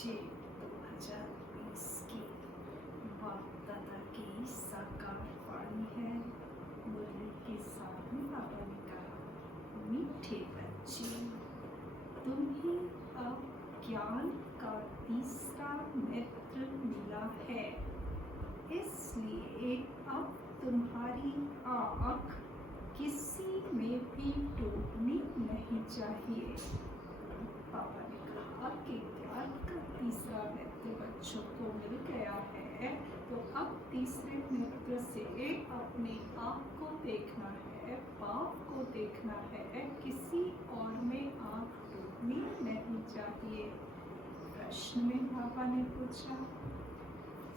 बच्चे 2020 की वापदादा की साकार वाणी है। मुरली के साथ में बाबा ने कहा, मीठे बच्चे, तुम्हें अब ज्ञान का तीसरा नेत्र मिला है, इसलिए अब तुम्हारी आँख किसी में भी डूबनी नहीं चाहिए। पापा ने कहा कि ज्ञान का तीसरा नेत्र बच्चों को मिल गया है, तो अब तीसरे नेत्र से अपने आप को देखना है, पाप को देखना है, किसी और में आँख डूबनी नहीं चाहिए। प्रश्न में पापा ने पूछा,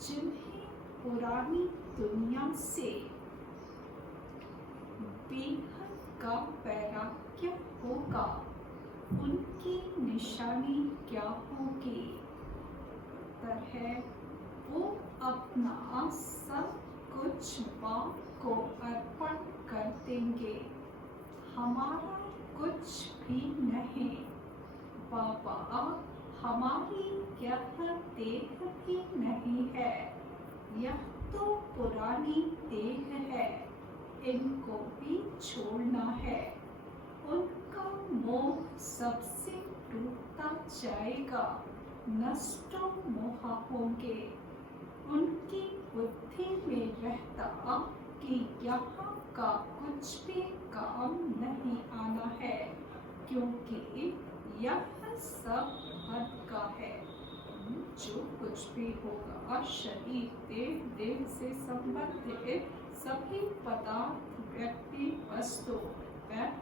जिन्हें पुरानी दुनिया से बेहद का वैराग्य होगा, उनकी निशानी क्या होगी? उत्तर है, वो अपना सब कुछ बाप को अर्पण कर देंगे। हमारा कुछ भी नहीं बाबा, हमारी यह देह भी नहीं है, यह तो पुरानी देह है, इनको भी छोड़ना है। उनका मोह सबसे टूटता जाएगा, नष्टो मोह होंगे। उनकी बुद्धि में रहता कि यहाँ का कुछ भी काम नहीं आना है, क्योंकि यह सब हद का है। जो कुछ भी होगा, शरीर देह से संबंधित सभी पदार्थ, व्यक्ति, वस्तु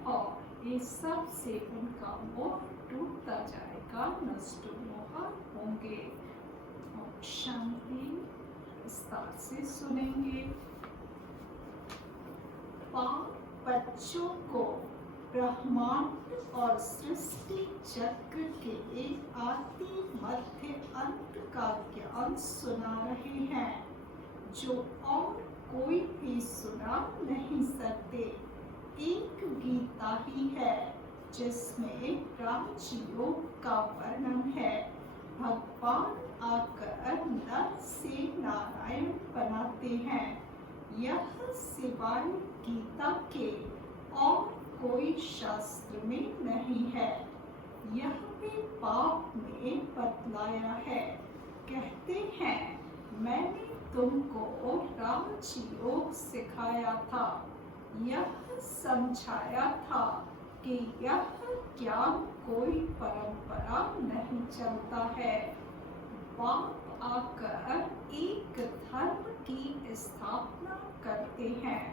और ये सब से उनका मोह टूटता जाएगा, नष्ट मोह होंगे। और शांति विस्तार से सुनेंगे। पाप बच्चों को ब्रह्मांड और सृष्टि चक्र के आदि मध्य अंत का ज्ञान सुना रहे हैं, जो और कोई भी सुना नहीं सकते। एक गीता ही है जिसमें राजयोग का वर्णन है। भगवान आकर नर से नारायण बनाते हैं। यह सिवाय गीता के और कोई शास्त्र में नहीं है। यह भी पाप में बतलाया है। कहते हैं, मैंने तुमको राजयोग सिखाया था, यह समझाया था कि यह ज्ञान कोई परंपरा नहीं चलता है। बाप आकर एक धर्म की स्थापना करते हैं,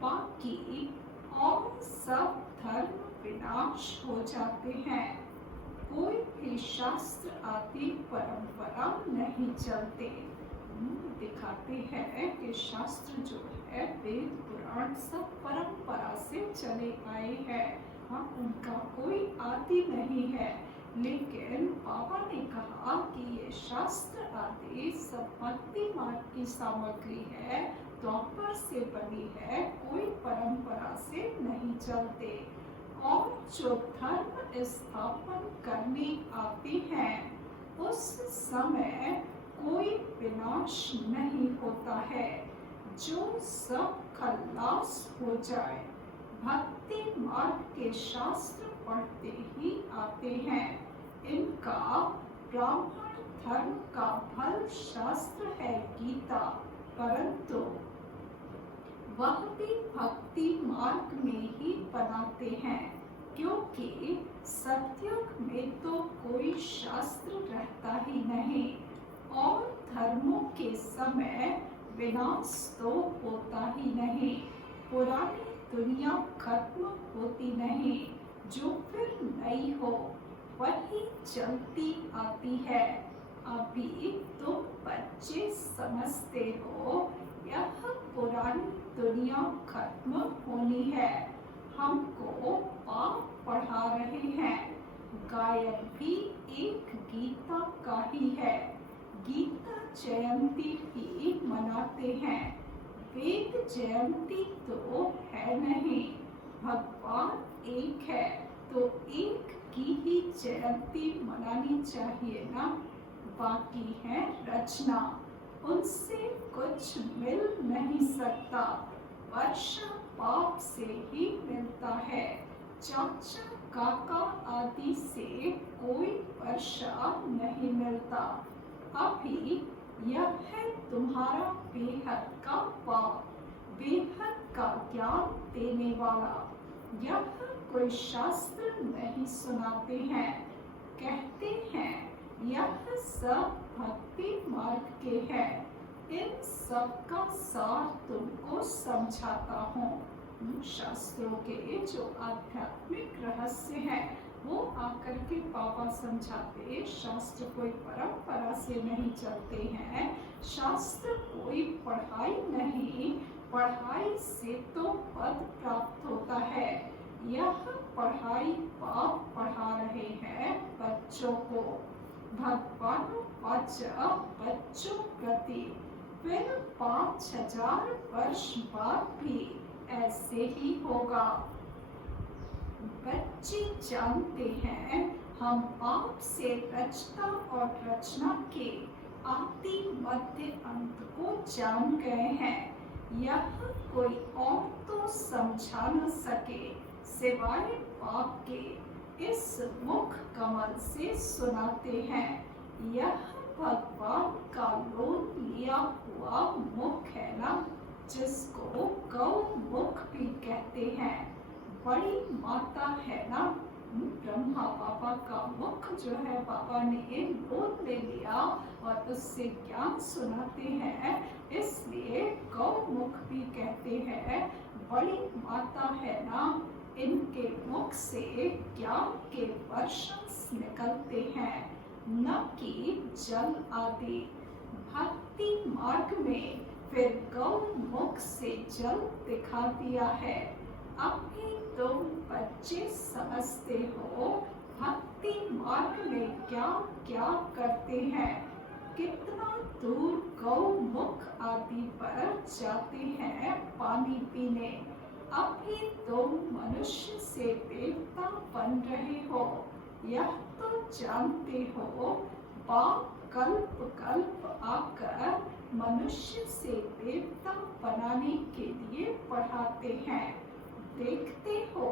बाकी और सब धर्म विनाश हो जाते हैं। कोई भी शास्त्र आदि परंपरा नहीं चलते। दिखाते हैं कि शास्त्र जो है, वेद पुराण सब परंपरा से चले आए हैं। हाँ, उनका कोई आदि नहीं है, लेकिन बाबा ने कहा कि ये शास्त्र आदि सब भक्ति मार्ग की सामग्री है, द्वापर से बनी है, कोई परंपरा से नहीं चलते। और जो धर्म स्थापन करने आते हैं, उस समय कोई विनाश नहीं होता है, जो सब खल्लास हो जाए। भक्ति मार्ग के शास्त्र पढ़ते ही आते हैं। इनका ब्राह्मण धर्म का फल शास्त्र है गीता, परंतु वह भी भक्ति मार्ग में ही बनाते हैं, क्योंकि सतयुग में तो कोई शास्त्र रहता ही नहीं और धर्मों के समय विनाश तो होता ही नहीं। पुरानी दुनिया खत्म होती नहीं, जो फिर नई हो वही चलती आती है। अभी तुम बच्चे समझते हो, यह पुरानी दुनिया खत्म होनी है। हमको पाप पढ़ा रहे हैं। गायन भी एक गीता का ही है। गीता जयंती भी मनाते हैं। वेद जयंती तो है नहीं, भगवान एक है, तो एक की ही जयंती मनानी चाहिए ना। बाकी है रचना, उनसे कुछ मिल नहीं सकता। वर्षा पाप से ही मिलता है, चाचा काका आदि से कोई वर्षा नहीं मिलता। अभी यह है तुम्हारा बेहद का पाप, बेहद का ज्ञान देने वाला। यह कोई शास्त्र नहीं सुनाते हैं, कहते हैं यह सब भक्ति मार्ग के हैं। इन सब का सार तुमको समझाता हूँ। शास्त्रों के जो आध्यात्मिक रहस्य हैं वो आकर के बाबा समझाते। शास्त्र कोई परंपरा से नहीं चलते हैं, शास्त्र कोई पढ़ाई नहीं, पढ़ाई से तो पद प्राप्त होता है। यह पढ़ाई बाप पढ़ा रहे हैं बच्चों को। भगवान बच्चों प्रति फिर 5000 वर्ष बाद भी ऐसे ही होगा। बच्चे जानते हैं हम आप से रचना और रचना के आदि मध्य अंत को जान गए हैं। यह कोई और तो समझा न सके सिवाय बाप के। इस मुख कमल से सुनाते हैं। यह भगवान का लोन लिया हुआ मुख है ना, जिसको गौ मुख भी कहते हैं। बड़ी माता है ना, ब्रह्मा बाबा का मुख जो है बाबा ने लोन ले लिया और उससे ज्ञान सुनाते हैं, इसलिए गौ मुख भी कहते हैं। बड़ी माता है ना, इनके मुख से ज्ञान के वर्षण निकलते हैं, न कि जल आदि। भक्ति मार्ग में फिर गौ मुख से जल दिखा दिया है। अभी तुम बच्चे समझते हो भक्ति मार्ग में क्या क्या करते हैं, कितना दूर गौ मुख आदि पर जाते हैं पानी पीने। अभी तुम मनुष्य से देवता बन रहे हो, यह तो जानते हो। बाप कल्प कल्प आकर मनुष्य से देवता बनाने के लिए पढ़ाते हैं। देखते हो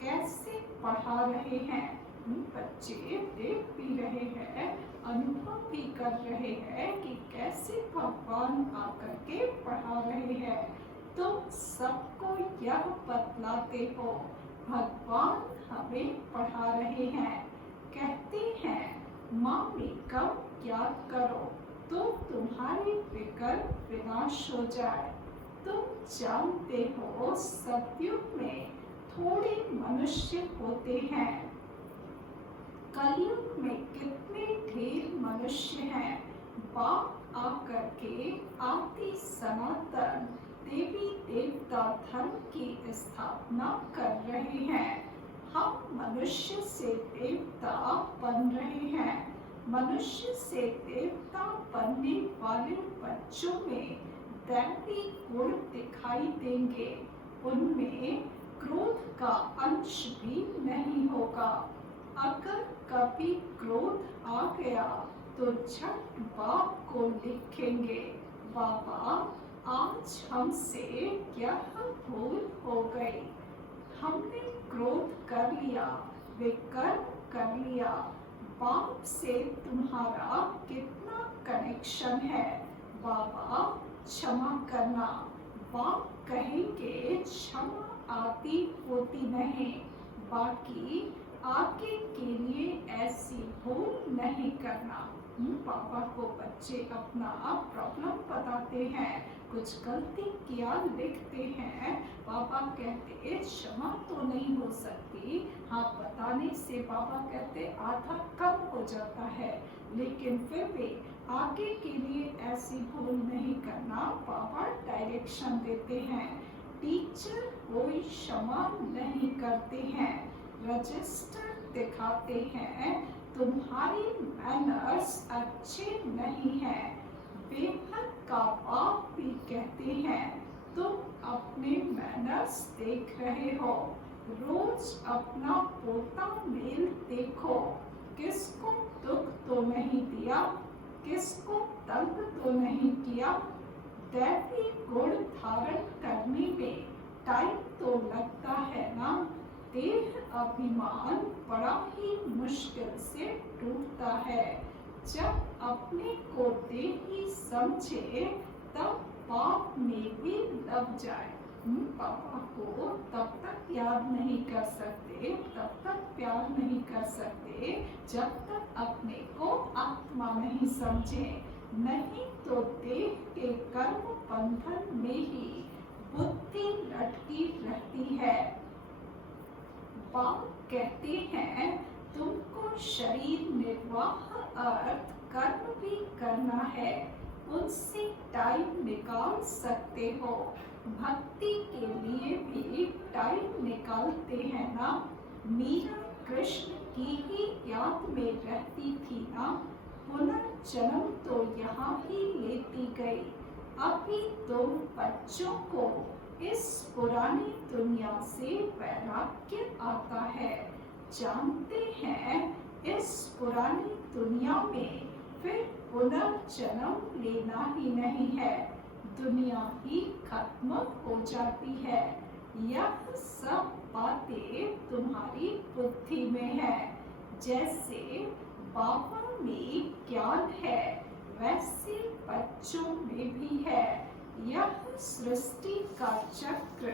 कैसे पढ़ा रहे हैं। बच्चे देख भी रहे हैं, अनुभव भी कर रहे हैं कि कैसे भगवान आकर के पढ़ा रहे हैं। तुम सबको यह बतलाते हो भगवान हमें पढ़ा रहे हैं। कहते हैं मामिकम याद करो तो तुम्हारी विकल्प विनाश हो जाए। तुम जानते हो सतयुग में थोड़े मनुष्य होते हैं, कलयुग में कितने ढेर मनुष्य हैं। बाप आकर के आदि सनातन देवी देवता धर्म की स्थापना कर रहे हैं। हम मनुष्य से देवता बन रहे हैं। मनुष्य से देवता बनने वाले बच्चों में दैवी गुण दिखाई देंगे। उनमें क्रोध का अंश भी नहीं होगा। अगर कभी क्रोध आ गया तो झट बाप को लिखेंगे, बाबा आज हमसे यह भूल हो गई, हमने क्रोध कर लिया, विकर्म कर लिया। बाप से तुम्हारा कितना कनेक्शन है, बाबा क्षमा करना। बाप कहेंगे क्षमा आदि होती नहीं, बाकी आगे के लिए ऐसी भूल नहीं करना। पापा को बच्चे अपना प्रॉब्लम बताते हैं, कुछ गलती किया लिखते हैं। पापा कहते क्षमा तो नहीं हो सकती, हाँ बताने से पापा कहते आधा कम हो जाता है, लेकिन फिर भी आगे के लिए ऐसी भूल नहीं करना। पापा डायरेक्शन देते हैं। टीचर कोई क्षमा नहीं करते हैं, रजिस्टर दिखाते हैं तुम्हारी मैनर्स अच्छे नहीं हैं। बेहद का बाप भी कहते हैं तुम अपने मैनर्स देख रहे हो। रोज अपना पोता मेल देखो, किसको दुख तो नहीं दिया किया, किसको तंग तो नहीं किया। दैवी गुण धारण करने में टाइम तो लगता है ना। देह अभिमान बड़ा ही मुश्किल से टूटता है। जब अपने को देही समझे तब पाप में भी लग जाए। पापा को तब तक याद नहीं कर सकते, तब तक प्यार नहीं कर सकते जब तक अपने को आत्मा नहीं समझे। नहीं तो देह के कर्म बंधन में ही बुद्धि लटकी रहती है। बाप कहते हैं तुमको शरीर निर्वाह अर्थ कर्म भी करना है, उनसे टाइम निकाल सकते हो। भक्ति के लिए भी टाइम निकालते हैं ना। मीरा कृष्ण की ही याद में रहती थी ना। पुनर्जन्म तो यहाँ ही लेती गई। अभी तुम बच्चों को इस पुरानी दुनिया से वैराग्य आता है। जानते हैं इस पुरानी दुनिया में फिर पुनर्जन्म लेना ही नहीं है, दुनिया ही खत्म हो जाती है। यह सब बातें तुम्हारी बुद्धि में है। जैसे बाबा में ज्ञान है वैसे बच्चों में भी है। यह सृष्टि का चक्र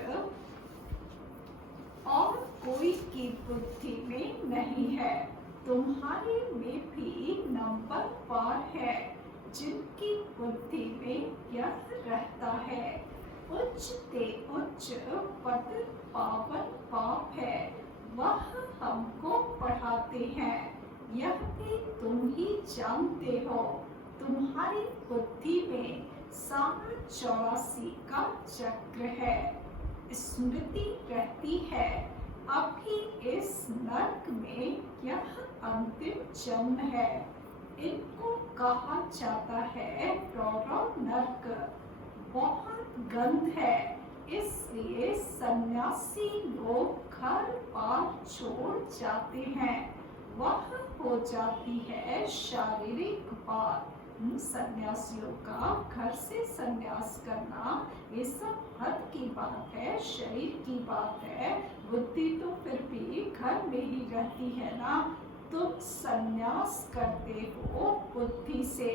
और कोई की बुद्धि में नहीं है। तुम्हारे में भी नंबर पार है जिनकी बुद्धि में यह रहता है। उच्च ते उच्च पद पावन पाप है, वह हमको पढ़ाते हैं। यह भी तुम ही जानते हो। तुम्हारी बुद्धि में 84 का चक्र है। स्मृति रहती है अभी इस नर्क में यह अंतिम जन्म है। इनको कहा जाता है रौरव नर्क। बहुत गंध है, इसलिए सन्यासी लोग घर बार छोड़ जाते हैं। वह हो जाती है शारीरिक बात। सन्यासियों का घर से सन्यास करना ये सब हद की बात है, शरीर की बात है। बुद्धि तो फिर भी घर में ही रहती है ना। तुम सन्यास करते हो बुद्धि से,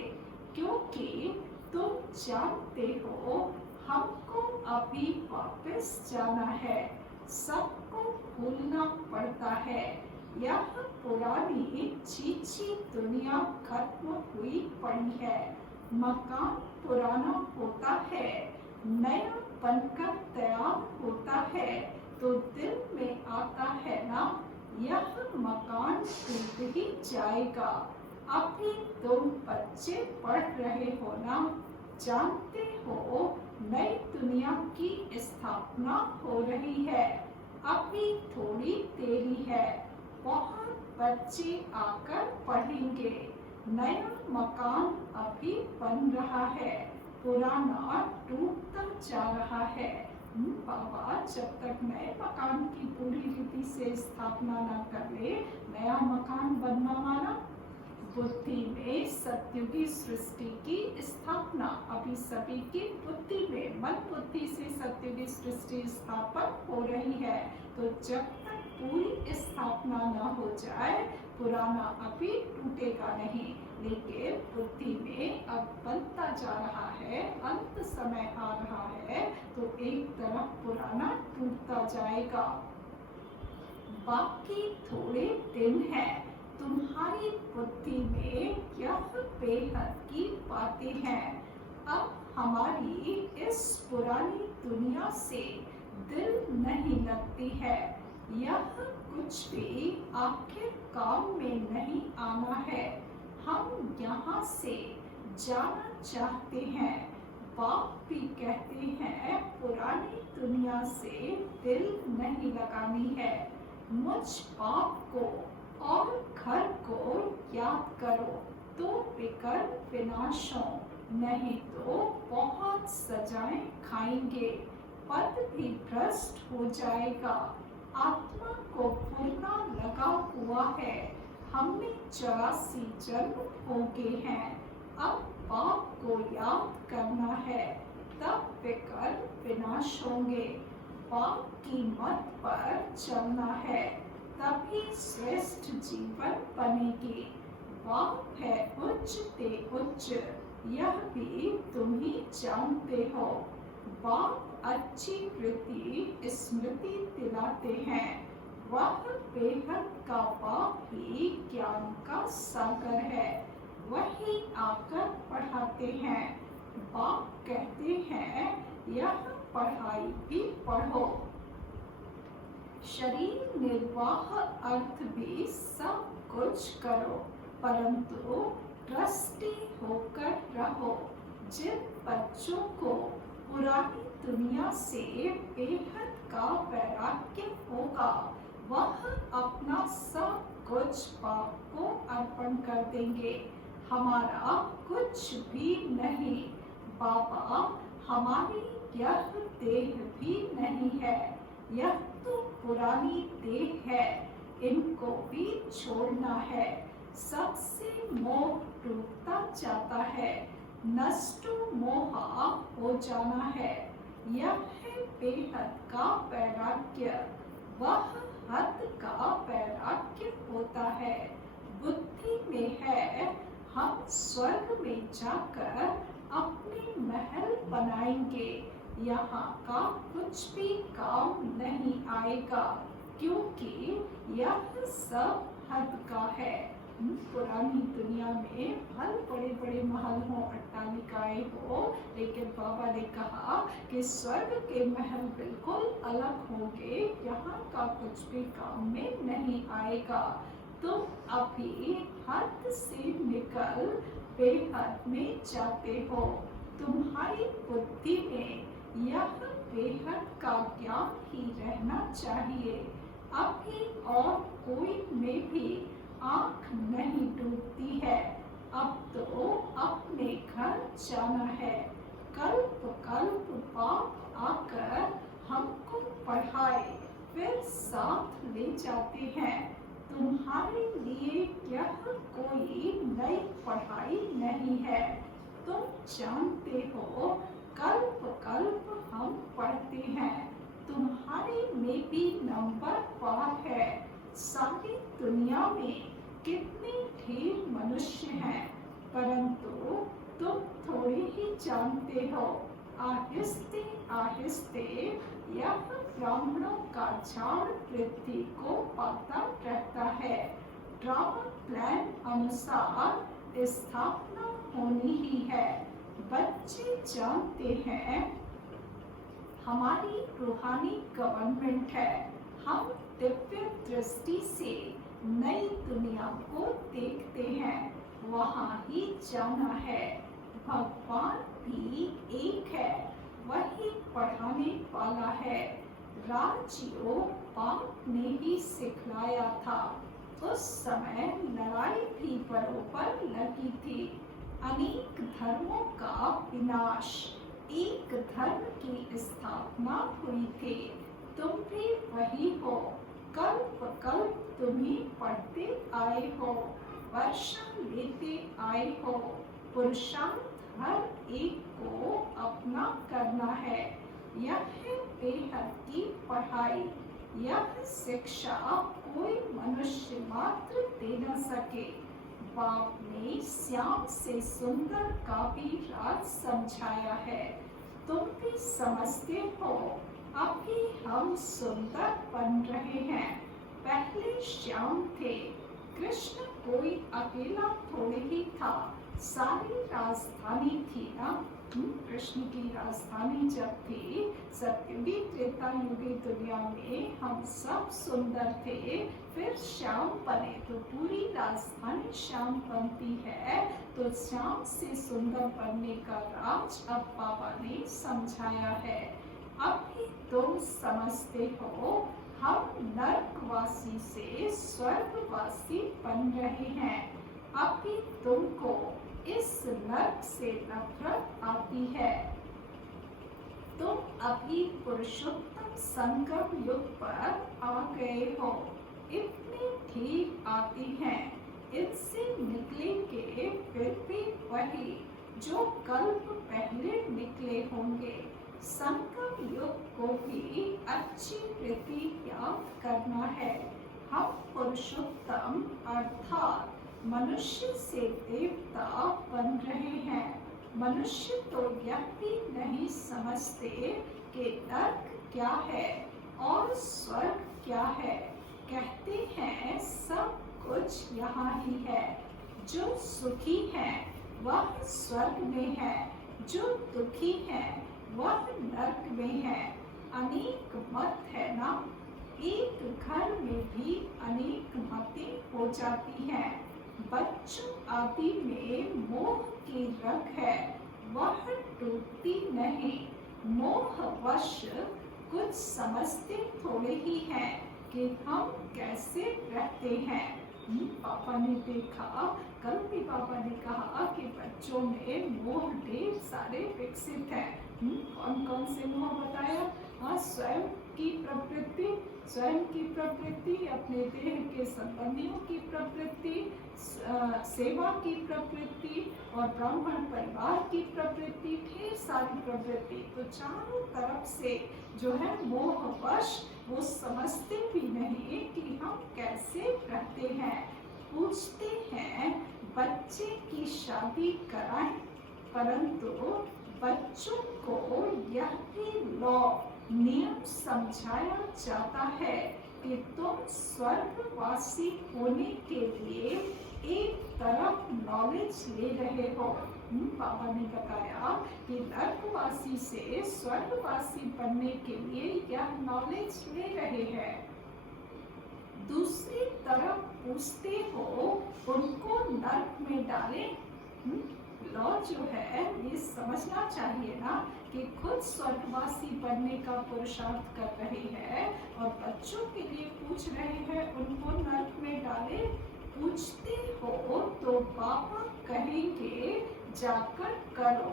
क्योंकि तुम जानते हो हमको अभी वापस जाना है। सबको भूलना पड़ता है। यह पुरानी चीची दुनिया खत्म हुई पड़ी है। मकान पुराना होता है, नया बनकर तैयार होता है तो दिल में आता है ना यह मकान टूट ही जाएगा। अभी तुम बच्चे पढ़ रहे हो ना, जानते हो नई दुनिया की स्थापना हो रही है। अभी थोड़ी देरी है, बहुत बच्चे आकर पढ़ेंगे। नया मकान अभी बन रहा है, पुराना टूटता जा रहा है। बाबा जब तक नए मकान की पूरी रीति से स्थापना न कर ले, नया मकान बनना माना। बुद्धि में सत्युगी सृष्टि की स्थापना अभी सभी की बुद्धि में, मन बुद्धि से सत्युगी सृष्टि स्थापन हो रही है। तो जब तक पूरी स्थापना न हो जाए पुराना अभी टूटेगा नहीं। लेकिन बुद्धि में अब बनता जा रहा है, अंत समय आ रहा है तो एक तरफ पुराना टूटता जाएगा। बाकी थोड़े दिन है। तुम्हारी बुद्धि में यह बेहद की बातें हैं। अब हमारी इस पुरानी दुनिया से दिल नहीं लगती है। यह कुछ भी आखिर काम में नहीं आना है। हम यहाँ से जाना चाहते हैं। बाप भी कहते हैं पुरानी दुनिया से दिल नहीं लगानी है। मुझ बाप को और घर को याद करो तो विकर्म विनाश हो, नहीं तो बहुत सजाएं खाएंगे, पद भी भ्रष्ट हो जाएगा। आत्मा को भूलना लगा हुआ है, हमें 84 जन्म हो गए हैं। अब पाप को याद करना है, तब विकल्प विनाश होंगे। पाप की मत पर चलना है, तभी श्रेष्ठ जीवन बनेगी। पाप है उच्च ते उच्च, यह भी तुम ही जानते हो। पाप अच्छी वृत्ति स्मृति दिलाते हैं, वह बेहद का पाप ही ज्ञान का सागर है। वही आकर पढ़ाते हैं, बाप कहते हैं यह पढ़ाई भी पढ़ो। शरीर निर्वाह अर्थ भी सब कुछ करो, परंतु ट्रस्टी होकर रहो। जिन बच्चों को पुरानी दुनिया से बेहद का वैराग्य होगा, वह अपना सब कुछ बाप को अर्पण कर देंगे। हमारा कुछ भी नहीं बाबा, हमारी यह देह भी नहीं है, यह तो पुरानी देह है, इनको भी छोड़ना है। सबसे मोह टूटता जाता है, नष्टो मोहा हो जाना है। यह है बेहद का वैराग्य, वह हद का वैराग्य होता है। बुद्धि में है हम स्वर्ग में जाकर अपने महल बनाएंगे, यहाँ का कुछ भी काम नहीं आएगा, क्योंकि यह सब हद का है। पुरानी दुनिया में भले बड़े बड़े महल हो, अट्टालिकाएं हो, लेकिन बाबा ने कहा कि स्वर्ग के महल बिल्कुल अलग होंगे, यहाँ का कुछ भी काम में नहीं आएगा। तुम अभी हद से निकल बेहद में जाते हो। तुम्हारी बुद्धि में यह बेहद का ज्ञान ही रहना चाहिए। अभी और कोई में भी आँख नहीं डूबती है। अब तो अपने घर जाना है। कल्प कल्प बाप आकर हमको पढ़ाए, फिर साथ ले जाते हैं। तुम्हारे लिए यह कोई नई पढ़ाई नहीं है। तुम जानते हो कल्प कल्प हम पढ़ते हैं। तुम्हारे में भी नंबर पार है। सारी दुनिया में कितने ढेर मनुष्य हैं, परंतु तुम थोड़े ही जानते हो। आहिस्ते आहिस्ते यह ब्राह्मणों का झाड़ वृद्धि को पाता रहता है। ड्रामा प्लान अनुसार स्थापना होनी ही है। बच्चे जानते हैं हमारी रूहानी गवर्नमेंट है। हम दिव्य दृष्टि से नई दुनिया को देखते हैं, वहाँ ही जाना है। भगवान भी एक है, वही पढ़ाने वाला है। राजयोग बाप ने ही सिखलाया था। उस समय लड़ाई भी बरोबर लगी थी। अनेक धर्मों का विनाश, एक धर्म की स्थापना हुई थी। तुम भी वही हो। कल्प कल्प तुम ही पढ़ते आए हो, वर्षा लेते आए हो। पुरुषार्थ हर एक को अपना करना है। यह है बेहद की पढ़ाई। यह शिक्षा कोई मनुष्य मात्र दे न सके। बाप ने श्याम से सुंदर का भी राज समझाया है। तुम भी समझते हो अभी हम सुंदर बन रहे हैं। पहले श्याम थे, कृष्ण कोई अकेला थोड़े ही था, सारी राजधानी थी ना। कृष्ण की राजधानी जब थी, सत्ययुगी त्रेता युगी दुनिया में हम सब सुंदर थे। फिर श्याम बने तो पूरी राजधानी श्याम बनती है। तो श्याम से सुंदर बनने का राज अब बाबा ने समझाया है। अभी तुम समझते हो हम नरकवासी से स्वर्गवासी बन रहे हैं। अभी तुमको इस नर्क से नफरत आती है। तुम अभी पुरुषोत्तम संगम युग पर आ गए हो। इतनी ठीक आती हैं इनसे निकलेंगे फिर भी वही जो कल्प पहले निकले होंगे। संगम युग को भी अच्छी रीति याद करना है। हम पुरुषोत्तम अर्थात मनुष्य से देवता बन रहे हैं। मनुष्य तो यह भी नहीं समझते कि नर्क क्या है और स्वर्ग क्या है। कहते हैं सब कुछ यहाँ ही है। जो सुखी है वह स्वर्ग में है, जो दुखी है वह नर्क में है। अनेक मत है ना, एक घर में भी अनेक मतें हो जाती हैं। बच्चों आदि में मोह की रग है, वह टूटती नहीं। मोहवश कुछ समझते थोड़े ही हैं कि हम कैसे रहते हैं। पापा ने देखा, कल भी पापा ने कहा कि बच्चों में मोह ढेर सारे विकसित हैं। कौन कौन से मोह बताया? हाँ, स्वयं की प्रवृत्ति, अपने देह के संबंधियों की प्रवृत्ति, सेवा की प्रवृत्ति और ब्राह्मण परिवार की प्रवृत्ति, ढेर सारी प्रवृत्ति। तो चारों तरफ से जो है मोहवश वो समझते भी नहीं कि हम कैसे रहते हैं। पूछते हैं बच्चे की शादी कराएं, परंतु बच्चों को यह भी लॉ नियम समझाया जाता है कि तुम स्वर्गवासी होने के लिए एक तरफ नॉलेज ले रहे हो। बाबा ने बताया कि नर्कवासी से स्वर्गवासी बनने के लिए यह नॉलेज ले रहे हैं। दूसरी तरफ पूछते हो उनको नर्क में डालें। लॉ जो है ये समझना चाहिए ना कि खुद स्वर्गवासी बनने का पुरुषार्थ कर रहे हैं और बच्चों के लिए पूछ रहे हैं उनको नर्क में डाले। पूछते हो तो पापा कहेंगे जाकर करो।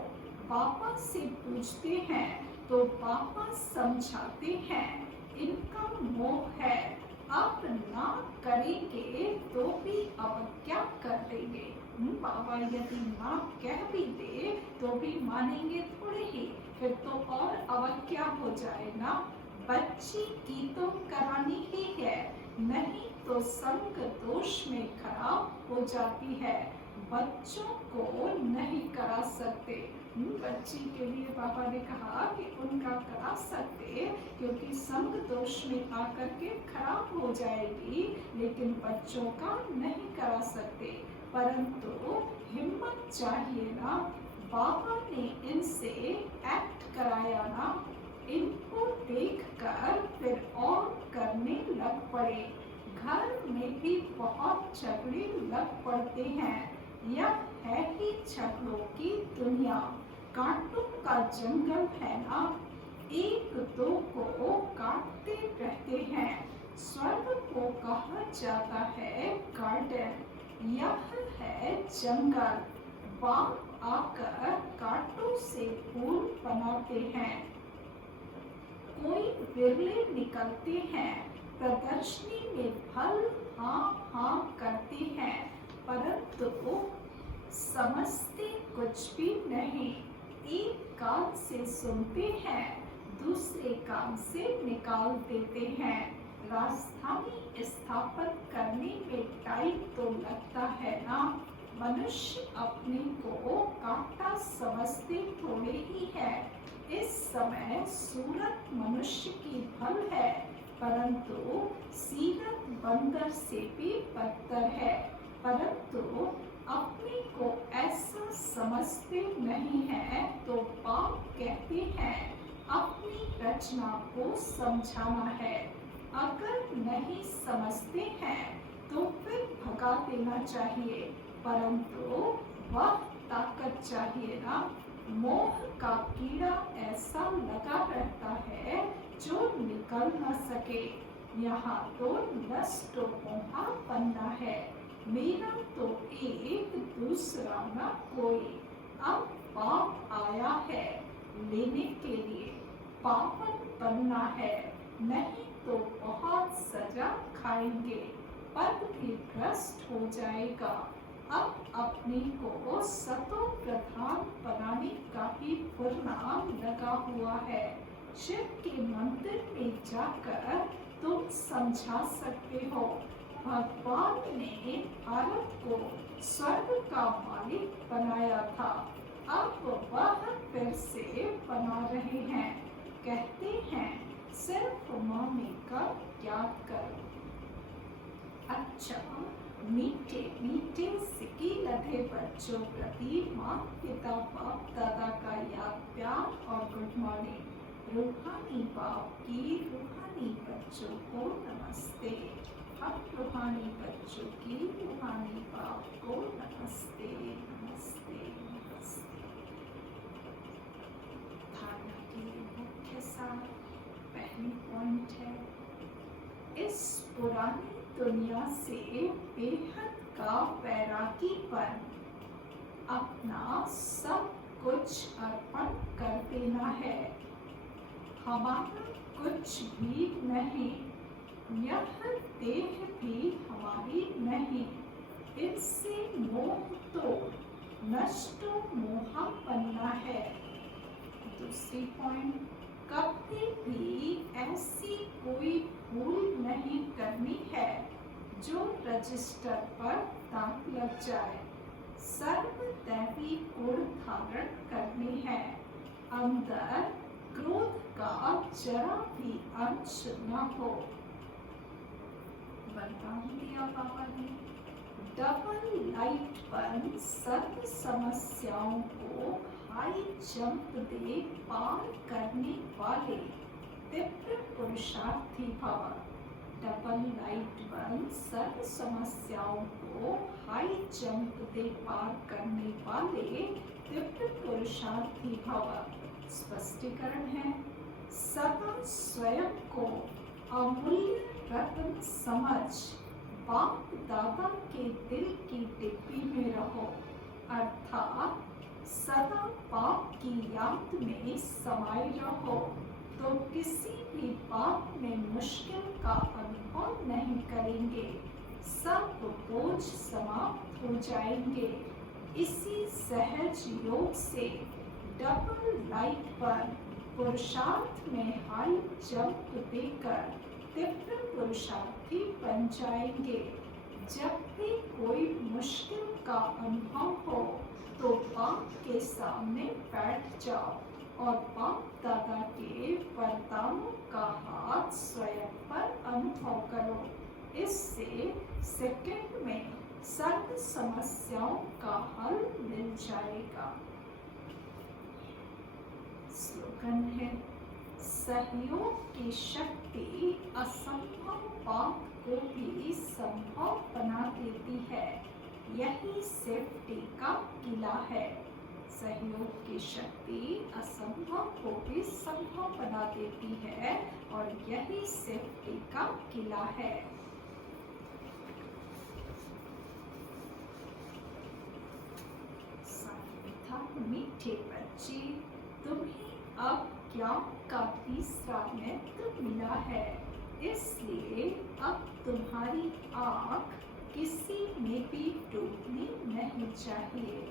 पापा से पूछते हैं तो पापा समझाते हैं इनका मोह है, अब ना करेंगे तो भी अवज्ञा कर देंगे। बाबा यदि ना कह भी दे तो भी मानेंगे थोड़े ही, फिर तो और अवज्ञा हो जाए ना। बच्ची की तो करानी ही है, नहीं तो संग दोष में खराब हो जाती है। बच्चों को नहीं करा सकते। बच्ची के लिए पापा ने कहा कि उनका करा सकते क्योंकि संग दोष में आकर के खराब हो जाएगी, लेकिन बच्चों का नहीं करा सकते। परंतु हिम्मत चाहिए ना। बाबा ने इनसे एक्ट कराया ना, इनको देखकर फिर और करने लग पड़े। घर में भी बहुत झगड़े लग पड़ते हैं। यह है ही झगड़ों की दुनिया। कांटों का जंगल है ना, एक दो को काटते रहते हैं। स्वर्ग को कहा जाता है गार्डन, यह है जंगल। बाघ आकर कांटों से फूल बनाते हैं। कोई बिरले निकलते हैं, प्रदर्शनी में फल हाँ हाँ करते हैं, परंतु समझते कुछ भी नहीं। एक कान से सुनते हैं, दूसरे कान से निकाल देते हैं। राजधानी स्थापित करने में टाइम तो लगता है ना। मनुष्य अपने को कांटा समझते थोड़े ही है। इस समय सूरत मनुष्य की फल है, परंतु सीरत बंदर से भी बदतर है। परंतु अपने को ऐसा समझते नहीं है तो पाप कहते हैं अपनी रचना को समझाना है। अगर नहीं समझते हैं तो फिर भगा देना चाहिए, परंतु वह ताकत चाहिए ना। मोह का कीड़ा ऐसा लगा रहता है जो निकल न सके। यहाँ तो नष्ट मोहा बनना है, मेरा तो एक दूसरा न कोई। अब पाप आया है लेने के लिए, पापन बनना है, नहीं तो बहुत सजा खाएंगे। पद भी भ्रष्ट हो जाएगा। अब अपने को सतो प्रधान बनाने का ही परिणाम लगा हुआ है। शिव के मंदिर में जाकर तुम समझा सकते हो, भगवान ने भारत को स्वर्ग का मालिक बनाया था, अब वह फिर से बना रहे हैं। कहते हैं सिर्फ मम्मी का याद करो। अच्छा, मीठे मीठे सिक्की लधे बच्चों प्रति माँ पिता बाप दादा का याद प्यार और गुड मॉर्निंग। रूहानी बाप की रूहानी बच्चों को नमस्ते। अब रूहानी बच्चों की रूहानी बाप को नमस्ते नमस्ते नमस्ते। धारणा की मुख्य सार पहली पॉइंट है, इस पुरानी दुनिया से बेहद का वैरागीपन, अपना सब कुछ अर्पण कर देना है। हमारा कुछ भी नहीं, यह देह भी हमारी नहीं, इससे मोह तो नष्टो मोहा बनना है। दूसरी पॉइंट, कभी भी ऐसी कोई भूल नहीं करनी है जो रजिस्टर पर दाग लग जाए। सर्वदैवी गुण धारण करने हैं, अंदर क्रोध का जरा भी अंश न हो। वरदान दिया बाबा ने, डबल लाइट पर सर्व समस्याओं को हाई जंप दे पार करने वाले तीव्र पुरुषार्थी भव। डबल लाइट वन सर्व समस्याओं को हाई जंप दे पार करने वाले तीव्र पुरुषार्थी भव। स्पष्टीकरण है, सदा स्वयं को अमूल्य रत्न समझ बाप दादा के दिल की डिब्बी में रहो, अर्थात सदा बाप की याद में समाये रहो, तो किसी भी बात में मुश्किल का अनुभव नहीं करेंगे, सब बोझ समाप्त हो जाएंगे। इसी सहज योग से डबल लाइट पर पुरुषार्थ में हाई जंप देकर तीव्र पुरुषार्थी बन जाएंगे। जब भी कोई मुश्किल का अनुभव हो तो बाप के सामने बैठ जाओ और बाप दादा के वरदानों का हाथ स्वयं पर अनुभव करो। इससे सेकंड में सर्व समस्याओं का हल मिल जाएगा। स्लोगन है, सहयोग की शक्ति असंभव बात को भी संभव बना देती है, यही सेफ्टी का किला है। सहयोग की शक्ति असंभव को भी संभव बना देती है और यही सेफ्टी का किला है। मीठे बच्चे, तुम्हें अब ज्ञान का तीसरा नेत्र मिला है, इसलिए अब तुम्हारी आँख किसी में भी डूबनी नहीं चाहिए।